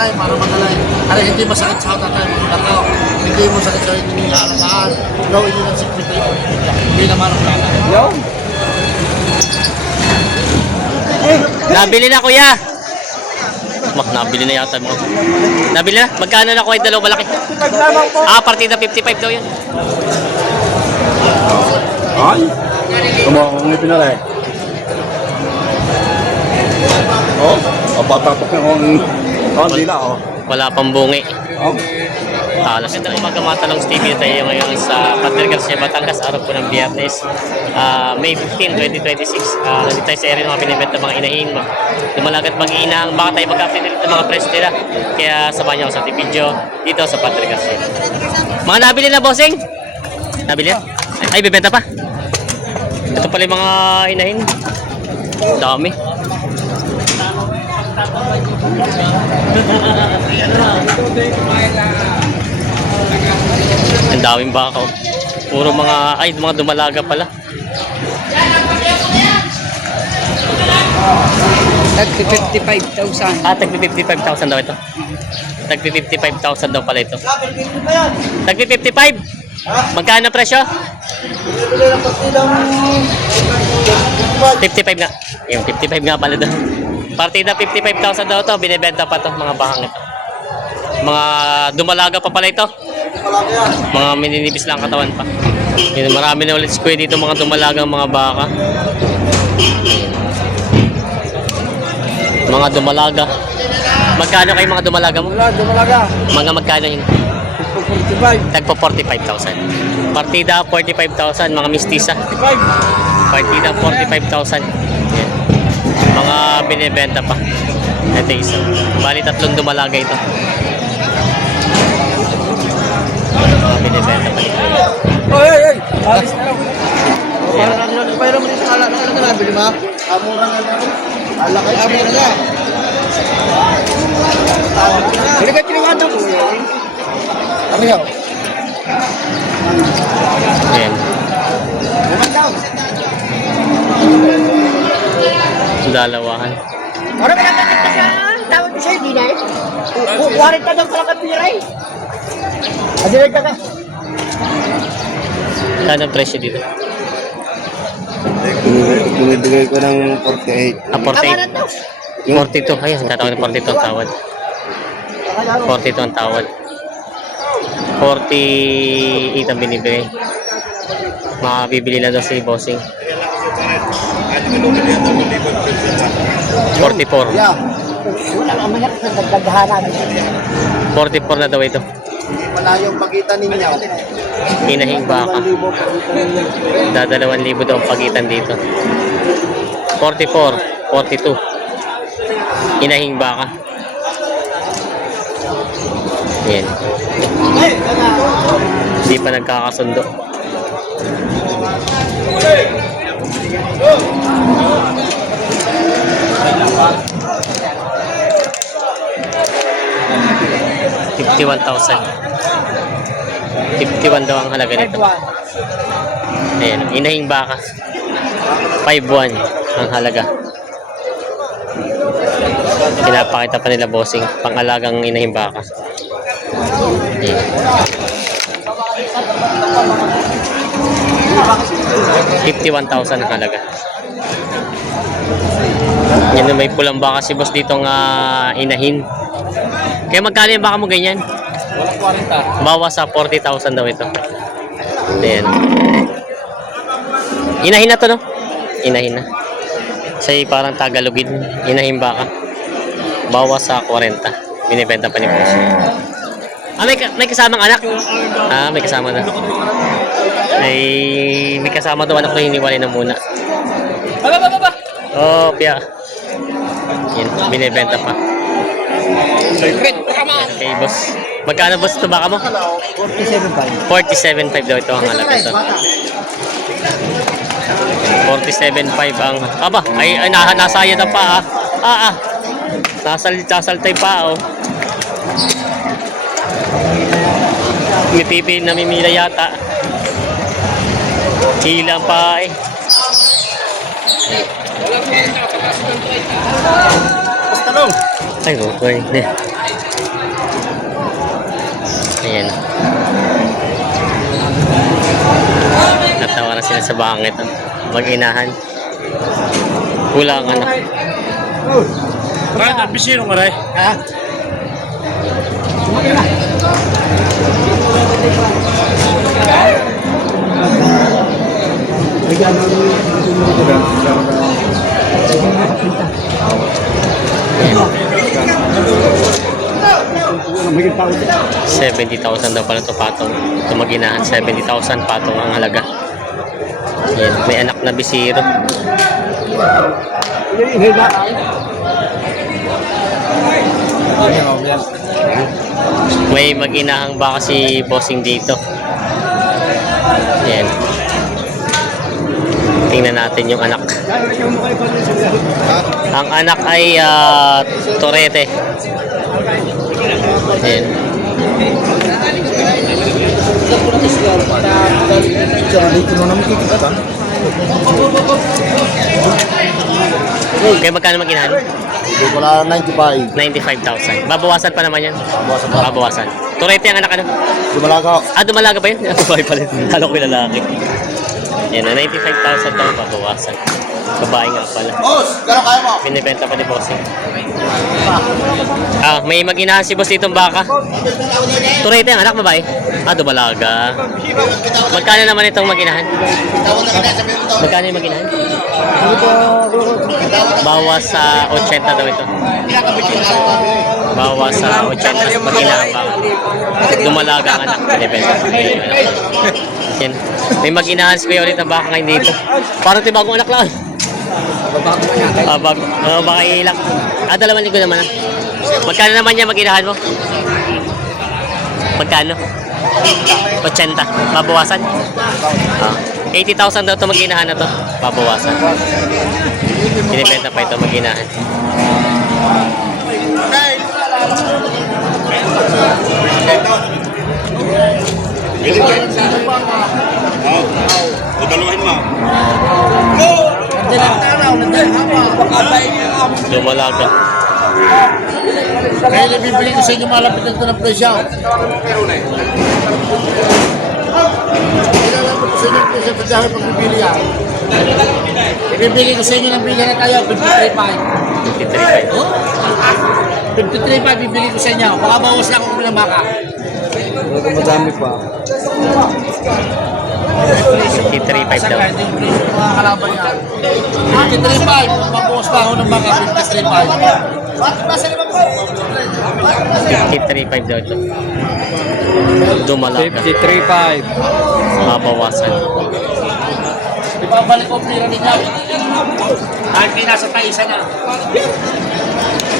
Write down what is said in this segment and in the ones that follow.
tatay para madalay. Kaya hindi masakit sa tatay mga nakaw. Hindi mo sakit sa hindi niya alagaan. Gawin niyo ng sekretary. Hindi naman ang tatay. Yo. Nabili na kuya. Nabili na yata mga. Nabili na? Magkano na kuya? Dalawa malaki. Partida 55 daw yun. Ay. Kumang ngipin na rin. Oh, patapok na akong dila, oh. Wala pang bungi. Oh. Talas. Magandang umaga mga talong TV tayo ngayon sa Padre Garcia, Batangas, araw po ng Biyernes, May 15, 2026. Nandito tayo sa area ng mga binibenta mga inahin. Dumalagat mag-iinang, baka tayo mag-update dito ng mga presyo nila. Kaya samahan niyo ako sa video dito sa Padre Garcia. Mga nabili na, bossing? Nabili na? Ay, bibenta pa? Ito pala yung mga inahin. Dami. Ang daming bakaw. Puro mga dumalaga pala. Tagpi 55,000. Tagpi 55,000 daw ito. Tagpi 55,000 daw pala ito. Tagpi 55? Magkano presyo? 55 nga. Yung 55 nga pala doon. Partida 55,000 daw to. Binibenta pa to mga bakang ito. Mga dumalaga pa pala ito. Mga mininibis lang katawan pa. Yun, marami na ulit squid dito mga dumalagang mga baka. Mga dumalaga. Magkano kayo mga dumalaga mo? Dumalaga. Mga magkano yun? 45. Tagpo 45,000. Partida 45,000 mga mistisa. Partida 45,000. Yan. Mga binibenta pa. Ito isa. Bali tatlong dumalaga ito. Mga binibenta pa ito. Oy. Alis na lang. Pero mo dito ala na nabili ma. Amura na lang. Ala kay amura na. Halika tiniwata ko. Ano yaw? Ayan. Dalawahan. Ora ba natin kasi tawag ko sa hindi na eh. 40 daw pala ka piray. Adilag ka. Kano ang presyo dito? Binibigay ko ng 48. 48. 42. Ayan, tatawag ng 42 ang tawad. 42 ang tawad. 48 ang binibigay. Makabibili na daw si bossing. 44. Yeah. Wala ka man sa dagdaghana. 44 na daw ito. Wala yung pagitan ninyo. Hinahing baka. Dadalawang libo daw ang pagitan dito. 44, 42. Hinahing baka. Yan. Hindi pa nagkakasundo. $51,000. 51 daw ang halaga nito. Ayan, inahing baka. 5-1 ang halaga. Pinapakita pa nila bossing, pang-alagang inahing baka. Ayan. 51,000 ang halaga. Yan na, may pulang baka si boss dito ng inahin. Kaya magkano yung baka mo ganyan? Walang 40. Bawas sa 40,000 daw ito. Ayan. Inahin na to, no? Inahin na. Siya parang Tagalogin. Inahin baka. Bawas sa 40. Binibenta pa ni boss. May kasamang anak? May kasama na. May kasama daw anak ko, hiniwalay na muna. Oh, piya. Yan, binibenta pa. Okay, boss. Magkano boss ito baka mo? 47.5. 47.5 daw ito ang halaga ito. 47.5 ang... Aba, ay nasaya na pa Nasaltay pa May pipi na mimila yata. Hilang pa Basta lang. Ay, okay. sila sa bangit. Mag-inahan. Kulang anak. Bakit ang bisiro mo rin? Ha? May tao. 70,000 daw pala ito patong. Ito mag-inahan. 70,000 patong ang halaga. Yan. May anak na bisiro. May mag-inahang baka si bossing dito. Yan. Tingnan natin yung anak. Ang anak ay Torete. Yan. Kaya magkano mag-inahan? Wala 95. 95,000. Babawasan pa naman yan. Babawasan pa. Babawasan. Torete ang anak ano? Dumalaga. Dumalaga ba yun? Babae pala. Halo ko yung lalaki. Yan, 95,000 daw babawasan. Babae nga pala. Boss, gano'n kaya mo? Binibenta pa ni Bossing. May mag-inahan si Boss ditong baka. Turete ang anak, babae. Dumalaga. Magkano naman itong mag-inahan? Magkano yung mag-inahan? Bawas sa 80 daw ito. Bawas sa 80 sa mag-inahan baka. Dumalaga ang anak. Binibenta pa niya yung anak. Yan. May mag-inahan si Kuya ulit na baka ngayon dito. Parang bagong anak lang. Baka ilang. 2 linggo naman. Magkano naman yan mag-inahan mo? Magkano? 80. Babawasan? 80,000 daw ito mag-inahan na to. Babawasan. Binibenta pa ito mag-inahan. Dalawahin mo. Lumalaga. Kaya nabibili ko sa inyo malapit ito ng presyo. Ilalapit ko sa inyo ang presyo sa dahil pagbibili yan. Ibibigay ko sa inyo ng bigyan na tayo, 53.5. 53.5 bibigay ko sa inyo. Baka bawas lang ako ng baka. Madami pa. 53.5 daw. Hindi yung presyo ng mga kalaban yan. 53.5. Mabawas pa ako ng baka, 53.5. 53.5 daw ito. Dumalaga. 53.5. Mabawasan. Ibabalik ko pera ninyo. Dahil kayo nasa paisa na.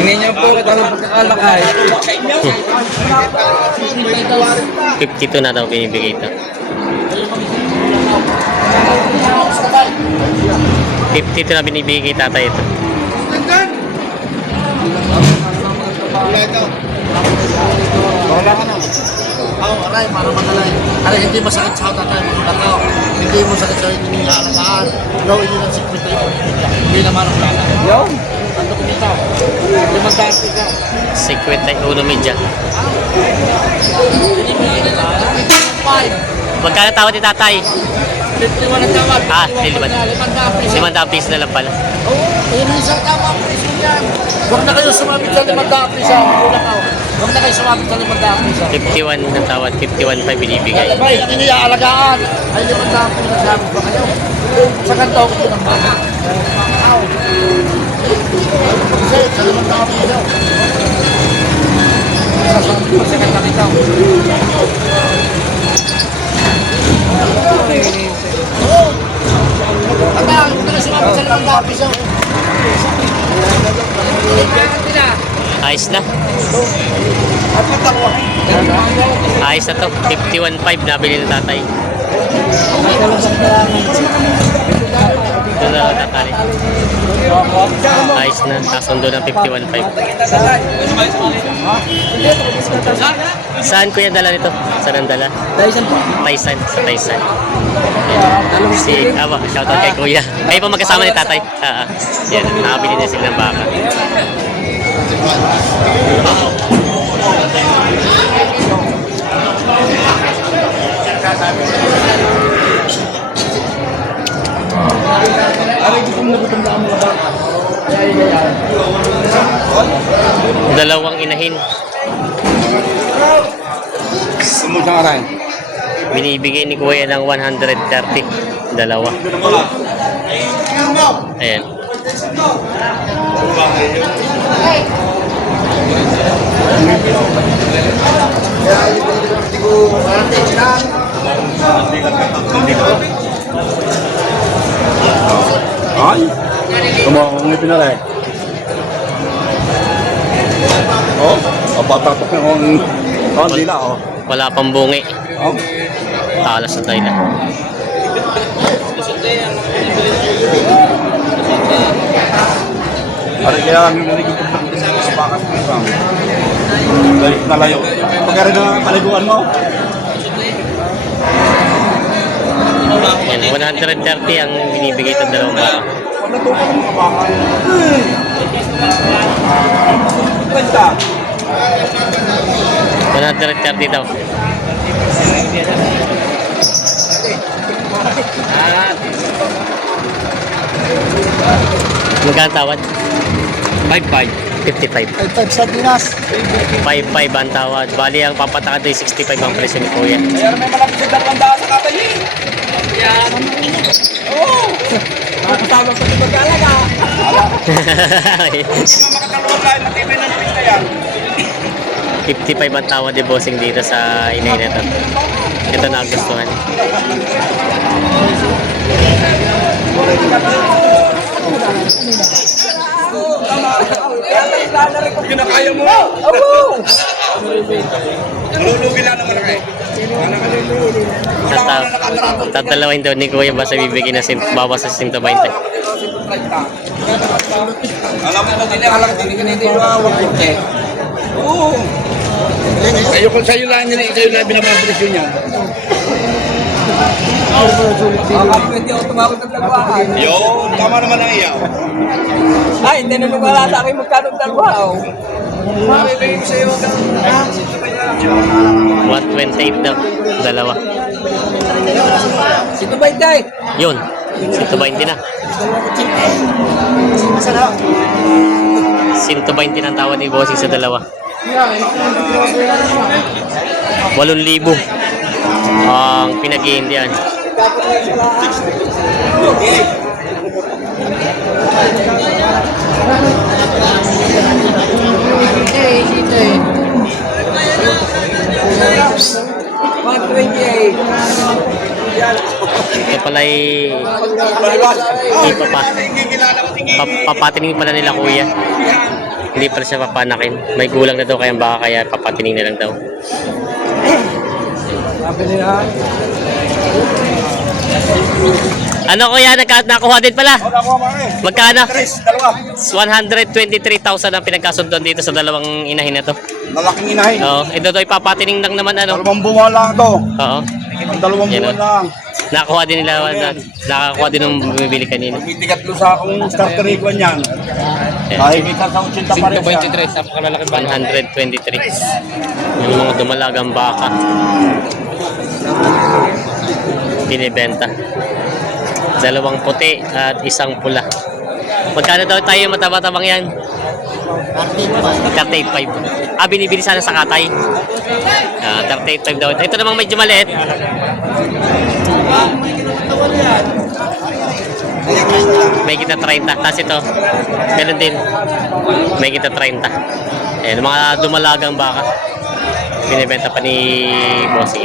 Hingin niyo po ito ang pagkakalakay. 52 na daw binibigay ito. 52 na binibigay kay tatay ito. Wala ka na. Aray, para magalay. Aray, hindi masakit sa tatay mo nakaw. Hindi mo sakit sa inyo niya alagaan. Gawin nyo ng secretary mo. Hindi naman ang plata. Yo! Ang dokumenta. Hindi magdasig ka. Secret na uno media. Magkano tawad ni tatay? 51 ang tawag. 5,000 piso na lang pala. Oo, yun yung isang tama ang presyo niyan. Huwag na kayo sumabit sa 500 piso. Huwag na kayo sumabit sa 500 piso. 51 na tawad, 51 pa binibigay. Ay, hindi niya alagaan. Ay, 500 piso na sabi ba kayo? Sa kanto ako ito ng baka. Kasi, sa 500 piso. Sa kanto ito. Oo. Tata, huwag na kayo sumabit sa 500 piso. Ayos na. Ayos na to. 51.5 nabili ng tatay. Ito na lang tatay. Ayos na. Kasundo ng 51.5. Saan kuya dala nito? Saan ang dala? Taisan. Sa Taisan. Si Awa, shoutout kay kuya. Kayo pa magkasama ni tatay. Yan, nakabili na sila ng baka. inahin. Sumusang aray. Binibigay ni Kuya ng 130. Dalawa. Ayan. Ay, tumawang ngipin na rin. Oh, papatok na ang dila, oh. Wala pang bungi. Oh. Talas na tayo na. Ari kaya ang narinig ko sa bakas ko lang. Balik na layo. Pagkari na paliguan mo. Yan, 130 ang binibigay itong dalawang baka. Ano to ang mga bakal? Benta. 130 daw. Magkano tawad? 55. 55. 5 sa Pinas. 55 ang tawad. Bali ang papatakad ay 65 ang presyo ni Kuya. Kaya may malapit sa 200 sa katay. Yan. Oo. Nakakasama ko sa pagkalaga. Hindi mo makakalawag lahat na TV na nabing yan. 55 ang tawad ni Bossing dito sa inay na ito. Ito na gustuhan. Yun na kaya mo. Malulugi lang naman kayo. Tatalawin daw ni Kuya basta bibigyan na bawas sa 120. Alam mo ba din ang halak din kanina yung 150? Oo. Kayo kung sa'yo lang nila, kayo lang binabapresyon niya. Pwede ako tumawag ng dalawahan. Yo, tama naman ang iyaw. Ay, hindi naman wala sa akin magkano ng dalawa. Mabibigay ko sa'yo ang 128 daw. Dalawa. Sito ba itay? Yun. 120 na. 120 na ang tawad ni Bossing sa dalawa. 8,000 ang pinag-iindihan. Ito pala ay papatining pala nila Kuya. Hindi pala siya papanakin. May gulang na daw kaya baka kaya papatining na lang daw. Ano Kuya? Nakuha din pala? Magkano? 123,000 ang pinagkasunduan dito sa dalawang inahin na to. Malaking inahin. Oo. Ito daw ipapatining lang naman ano. 2 buwan lang to. Oo. 2 buwan Yan, lang. Nakakuha din nila. Nakakuha din ng bumibili kanina. Bitigat lo sa akong starter iguan yan. Kahit ikaw sa 80 pa rin siya. 123. Yung mga dumalagang baka. Binibenta. 2 puti at 1 pula. Magkano daw tayo mataba-tabang yan? 38.5. Binibili sana sa katay. 38.5 daw. Ito namang medyo maliit. May kita 30. Tapos ito, meron din. May kita 30. Ayan, mga dumalagang baka. Binibenta pa ni Bossing.